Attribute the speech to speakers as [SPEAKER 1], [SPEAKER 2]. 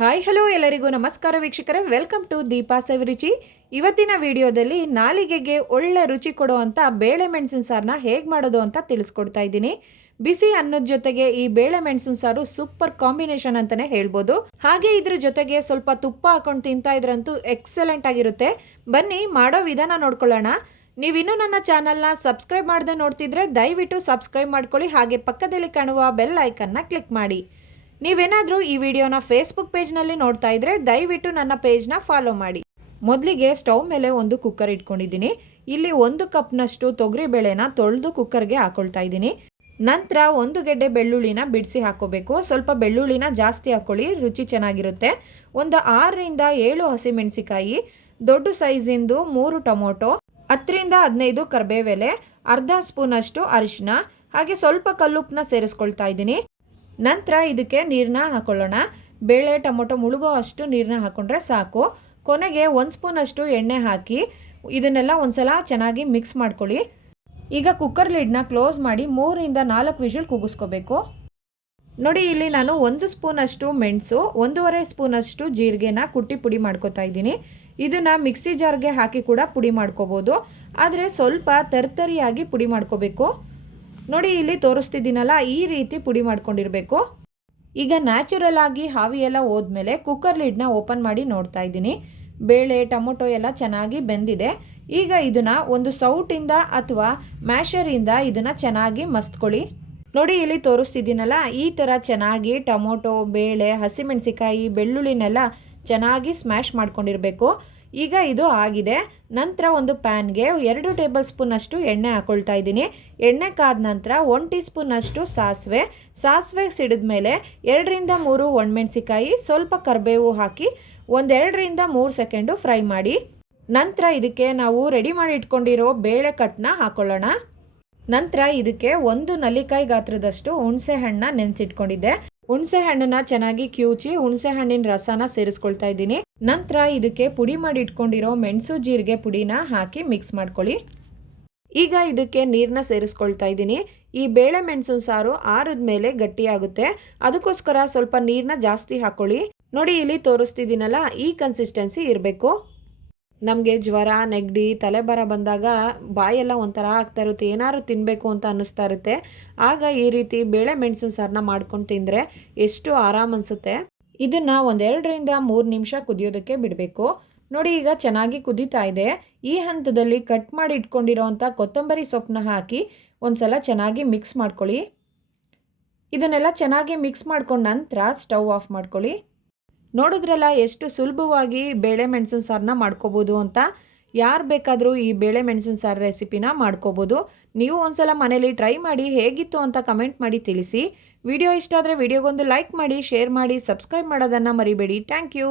[SPEAKER 1] Hi hello ಎಲ್ಲರಿಗೂ ನಮಸ್ಕಾರ ವೀಕ್ಷಕರೇ. Welcome to Deepa Saviruchi. ಇವತ್ತಿನ ವಿಡಿಯೋದಲ್ಲಿ ನಾಲಿಗೆಗೆ ಒಳ್ಳೆ ರುಚಿ ಕೊಡುವಂಥ ಬೇಳೆ ಮೆಣಸಿನ ಸಾರನ್ನ ಹೇಗೆ ಮಾಡೋದು ಅಂತ ತಿಳಿಸ್ಕೊಡ್ತಾ ಇದ್ದೀನಿ. ಬಿಸಿ ಅನ್ನದ ಜೊತೆಗೆ ಈ ಬೇಳೆ ಮೆಣಸಿನ ಸಾರು ಸೂಪರ್ ಕಾಂಬಿನೇಷನ್ ಅಂತಾನೆ ಹೇಳ್ಬೋದು. ಹಾಗೆ ಇದ್ರ ಜೊತೆಗೆ ಸ್ವಲ್ಪ ತುಪ್ಪ ಹಾಕೊಂಡು ತಿಂತಾ ಇದ್ರಂತೂ ಎಕ್ಸಲೆಂಟ್ ಆಗಿರುತ್ತೆ. ಬನ್ನಿ, ಮಾಡೋ ವಿಧಾನ ನೋಡ್ಕೊಳ್ಳೋಣ. ನೀವಿನ್ನೂ ನನ್ನ ಚಾನಲ್ನ ಸಬ್ಸ್ಕ್ರೈಬ್ ಮಾಡದೆ ನೋಡ್ತಿದ್ರೆ ದಯವಿಟ್ಟು ಸಬ್ಸ್ಕ್ರೈಬ್ ಮಾಡ್ಕೊಳ್ಳಿ. ಹಾಗೆ ಪಕ್ಕದಲ್ಲಿ ಕಾಣುವ ಬೆಲ್ ಐಕನ್ನ ಕ್ಲಿಕ್ ಮಾಡಿ. ನೀವೇನಾದರೂ ಈ ವಿಡಿಯೋನ ಫೇಸ್ಬುಕ್ ಪೇಜ್ನಲ್ಲಿ ನೋಡ್ತಾ ಇದ್ರೆ ದಯವಿಟ್ಟು ನನ್ನ ಪೇಜ್ನ ಫಾಲೋ ಮಾಡಿ. ಮೊದಲಿಗೆ ಸ್ಟೌವ್ ಮೇಲೆ ಒಂದು ಕುಕ್ಕರ್ ಇಟ್ಕೊಂಡಿದ್ದೀನಿ. ಇಲ್ಲಿ ಒಂದು ಕಪ್ನಷ್ಟು ತೊಗರಿ ಬೇಳೆನ ತೊಳೆದು ಕುಕ್ಕರ್ಗೆ ಹಾಕೊಳ್ತಾ ಇದ್ದೀನಿ. ನಂತರ ಒಂದು ಗೆಡ್ಡೆ ಬೆಳ್ಳುಳ್ಳಿನ ಬಿಡಿಸಿ ಹಾಕೋಬೇಕು ಸ್ವಲ್ಪ ಬೆಳ್ಳುಳ್ಳಿನ ಜಾಸ್ತಿ ಹಾಕೊಳ್ಳಿ ರುಚಿ ಚೆನ್ನಾಗಿರುತ್ತೆ. ಒಂದು ಆರರಿಂದ ಏಳು ಹಸಿಮೆಣಸಿಕಾಯಿ ದೊಡ್ಡ ಸೈಜಿಂದು ಮೂರು ಟೊಮೊಟೊ, ಹತ್ತರಿಂದ ಹದಿನೈದು ಕರ್ಬೇವೆಲೆ, ಅರ್ಧ ಸ್ಪೂನಷ್ಟು ಅರಿಶಿನ ಹಾಗೆ ಸ್ವಲ್ಪ ಕಲ್ಲುಪ್ಪನ್ನ ಸೇರಿಸ್ಕೊಳ್ತಾ ಇದ್ದೀನಿ. ನಂತರ ಇದಕ್ಕೆ ನೀರನ್ನ ಹಾಕೊಳ್ಳೋಣ. ಬೇಳೆ, ಟೊಮೊಟೊ ಮುಳುಗೋ ಅಷ್ಟು ನೀರನ್ನ ಹಾಕೊಂಡ್ರೆ ಸಾಕು. ಕೊನೆಗೆ ಒಂದು ಸ್ಪೂನಷ್ಟು ಎಣ್ಣೆ ಹಾಕಿ ಇದನ್ನೆಲ್ಲ ಒಂದ್ಸಲ ಚೆನ್ನಾಗಿ ಮಿಕ್ಸ್ ಮಾಡ್ಕೊಳ್ಳಿ. ಈಗ ಕುಕ್ಕರ್ ಲಿಡ್ನ ಕ್ಲೋಸ್ ಮಾಡಿ ಮೂರಿಂದ ನಾಲ್ಕು ವಿಷಲ್ ಕೂಗಿಸ್ಕೋಬೇಕು ನೋಡಿ, ಇಲ್ಲಿ ನಾನು ಒಂದು ಸ್ಪೂನಷ್ಟು ಮೆಣಸು, ಒಂದೂವರೆ ಸ್ಪೂನಷ್ಟು ಜೀರಿಗೆನ ಕುಟ್ಟಿ ಪುಡಿ ಮಾಡ್ಕೋತಾ ಇದ್ದೀನಿ. ಇದನ್ನು ಮಿಕ್ಸಿ ಜಾರ್ಗೆ ಹಾಕಿ ಕೂಡ ಪುಡಿ ಮಾಡ್ಕೋಬೋದು. ಆದರೆ ಸ್ವಲ್ಪ ತರ್ತರಿಯಾಗಿ ಪುಡಿ ಮಾಡ್ಕೋಬೇಕು. ನೋಡಿ, ಇಲ್ಲಿ ತೋರಿಸ್ತಿದ್ದೀನಲ್ಲ, ಈ ರೀತಿ ಪುಡಿ ಮಾಡ್ಕೊಂಡಿರಬೇಕು. ಈಗ ನ್ಯಾಚುರಲ್ ಆಗಿ ಹಾವಿ ಎಲ್ಲ ಹೋದ್ಮೇಲೆ ಕುಕ್ಕರ್ ಲಿಡ್ನ ಓಪನ್ ಮಾಡಿ ನೋಡ್ತಾ ಇದ್ದೀನಿ. ಬೇಳೆ, ಟೊಮೊಟೊ ಎಲ್ಲ ಚೆನ್ನಾಗಿ ಬೆಂದಿದೆ. ಈಗ ಇದನ್ನ ಒಂದು ಸೌಟಿಂದ ಅಥವಾ ಮ್ಯಾಷರಿಂದ ಇದನ್ನ ಚೆನ್ನಾಗಿ ಮಸ್ತ್ಕೊಳ್ಳಿ. ನೋಡಿ, ಇಲ್ಲಿ ತೋರಿಸ್ತಿದ್ದೀನಲ್ಲ, ಈ ಥರ ಚೆನ್ನಾಗಿ ಟೊಮೊಟೊ, ಬೇಳೆ ಹಸಿಮೆಣಸಿಕಾಯಿ ಬೆಳ್ಳುಳ್ಳಿನೆಲ್ಲ ಚೆನ್ನಾಗಿ ಸ್ಮ್ಯಾಶ್ ಮಾಡ್ಕೊಂಡಿರಬೇಕು. ಈಗ ಇದು ಆಗಿದೆ. ನಂತರ ಒಂದು ಪ್ಯಾನ್ಗೆ ಎರಡು ಟೇಬಲ್ ಸ್ಪೂನಷ್ಟು ಎಣ್ಣೆ ಹಾಕೊಳ್ತಾ ಇದ್ದೀನಿ. ಎಣ್ಣೆ ಕಾದ ನಂತರ ಒನ್ ಟೀ ಸ್ಪೂನಷ್ಟು ಸಾಸಿವೆ. ಸಾಸಿವೆ ಸಿಡಿದ ಮೇಲೆ ಎರಡರಿಂದ ಮೂರು ಒಣಮೆಣಸಿಕಾಯಿ ಸ್ವಲ್ಪ ಕರಿಬೇವು ಹಾಕಿ ಒಂದೆರಡರಿಂದ ಮೂರು ಸೆಕೆಂಡು ಫ್ರೈ ಮಾಡಿ, ನಂತರ ಇದಕ್ಕೆ ನಾವು ರೆಡಿ ಮಾಡಿ ಇಟ್ಕೊಂಡಿರೋ ಬೇಳೆ ಕಟ್ನ ಹಾಕೊಳ್ಳೋಣ. ನಂತರ ಇದಕ್ಕೆ ಒಂದು ನಲ್ಲಿಕಾಯಿ ಗಾತ್ರದಷ್ಟು ಹುಣಸೆ ಹಣ್ಣನ್ನ ನೆನೆಸಿಟ್ಕೊಂಡಿದ್ದೆ. ಹುಣಸೆ ಹಣ್ಣನ್ನ ಚೆನ್ನಾಗಿ ಕ್ಯೂಚಿ ಹುಣಸೆ ಹಣ್ಣಿನ ರಸನ ಸೇರಿಸ್ಕೊಳ್ತಾ ಇದ್ದೀನಿ. ನಂತರ ಇದಕ್ಕೆ ಪುಡಿ ಮಾಡಿ ಇಟ್ಕೊಂಡಿರೋ ಮೆಣಸು ಜೀರಿಗೆ ಪುಡಿನ ಹಾಕಿ ಮಿಕ್ಸ್ ಮಾಡ್ಕೊಳ್ಳಿ. ಈಗ ಇದಕ್ಕೆ ನೀರನ್ನ ಸೇರಿಸ್ಕೊಳ್ತಾ ಇದ್ದೀನಿ. ಈ ಬೇಳೆ ಮೆಣಸಿನ ಸಾರು ಆರದ ಮೇಲೆ ಗಟ್ಟಿಯಾಗುತ್ತೆ ಅದಕ್ಕೋಸ್ಕರ ಸ್ವಲ್ಪ ನೀರನ್ನ ಜಾಸ್ತಿ ಹಾಕೊಳ್ಳಿ. ನೋಡಿ, ಇಲ್ಲಿ ತೋರಿಸ್ತಿದ್ದೀನಲ್ಲ, ಈ ಕನ್ಸಿಸ್ಟೆನ್ಸಿ ಇರಬೇಕು. ನಮಗೆ ಜ್ವರ, ನೆಗಡಿ, ತಲೆಬರ ಬಂದಾಗ ಬಾಯೆಲ್ಲ ಒಂಥರ ಆಗ್ತಾ ಇರುತ್ತೆ. ಏನಾದ್ರು ತಿನ್ನಬೇಕು ಅಂತ ಅನ್ನಿಸ್ತಾ ಇರುತ್ತೆ. ಆಗ ಈ ರೀತಿ ಬೇಳೆ ಮೆಣಸಿನ ಸಾರನ್ನ ಮಾಡ್ಕೊಂಡು ತಿಂದರೆ ಎಷ್ಟು ಆರಾಮ್ ಅನಿಸುತ್ತೆ? ಇದನ್ನು ಒಂದೆರಡರಿಂದ ಮೂರು ನಿಮಿಷ ಕುದಿಯೋದಕ್ಕೆ ಬಿಡಬೇಕು. ನೋಡಿ, ಈಗ ಚೆನ್ನಾಗಿ ಕುದೀತಾ ಇದೆ. ಈ ಹಂತದಲ್ಲಿ ಕಟ್ ಮಾಡಿ ಇಟ್ಕೊಂಡಿರೋವಂಥ ಕೊತ್ತಂಬರಿ ಸೊಪ್ಪನ್ನ ಹಾಕಿ ಒಂದು ಸಲ ಚೆನ್ನಾಗಿ ಮಿಕ್ಸ್ ಮಾಡ್ಕೊಳ್ಳಿ. ಇದನ್ನೆಲ್ಲ ಚೆನ್ನಾಗಿ ಮಿಕ್ಸ್ ಮಾಡ್ಕೊಂಡ ನಂತರ ಸ್ಟವ್ ಆಫ್ ಮಾಡ್ಕೊಳ್ಳಿ. ನೋಡಿದ್ರಲ್ಲ ಎಷ್ಟು ಸುಲಭವಾಗಿ ಬೇಳೆ ಮೆಣಸಿನ ಸಾರನ್ನ ಮಾಡ್ಕೋಬೋದು ಅಂತ. ಯಾರು ಬೇಕಾದರೂ ಈ ಬೇಳೆ ಮೆಣಸಿನ ಸಾರು ರೆಸಿಪಿನ ಮಾಡ್ಕೋಬೋದು. ನೀವು ಒಂದ್ಸಲ ಮನೇಲಿ ಟ್ರೈ ಮಾಡಿ ಹೇಗಿತ್ತು ಅಂತ ಕಮೆಂಟ್ ಮಾಡಿ ತಿಳಿಸಿ. ವಿಡಿಯೋ ಇಷ್ಟ ಆದರೆ ವಿಡಿಯೋಗೊಂದು ಲೈಕ್ ಮಾಡಿ, ಶೇರ್ ಮಾಡಿ, ಸಬ್ಸ್ಕ್ರೈಬ್ ಮಾಡೋದನ್ನು ಮರಿಬೇಡಿ. Thank you.